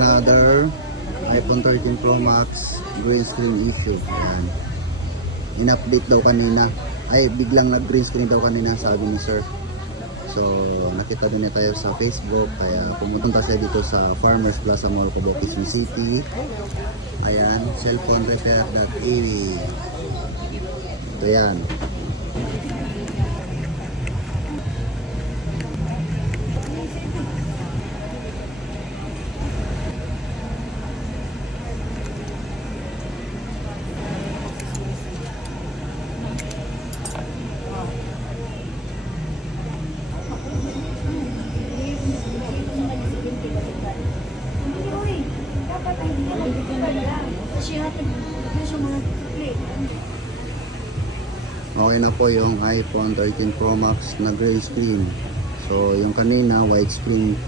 another iPhone 13 Pro Max green screen issue. Ayan. In-update daw kanina. Ay, biglang nag-green screen daw kanina, sabi ni sir. So, nakita din niya tayo sa Facebook. Kaya pumunta siya dito sa Farmers Plaza Mall, Cubao, Quezon City. Ayan, cellphonerepair.aw. Ito yan. Okay na po yung iPhone 13 Pro Max na gray screen. So yung kanina white screen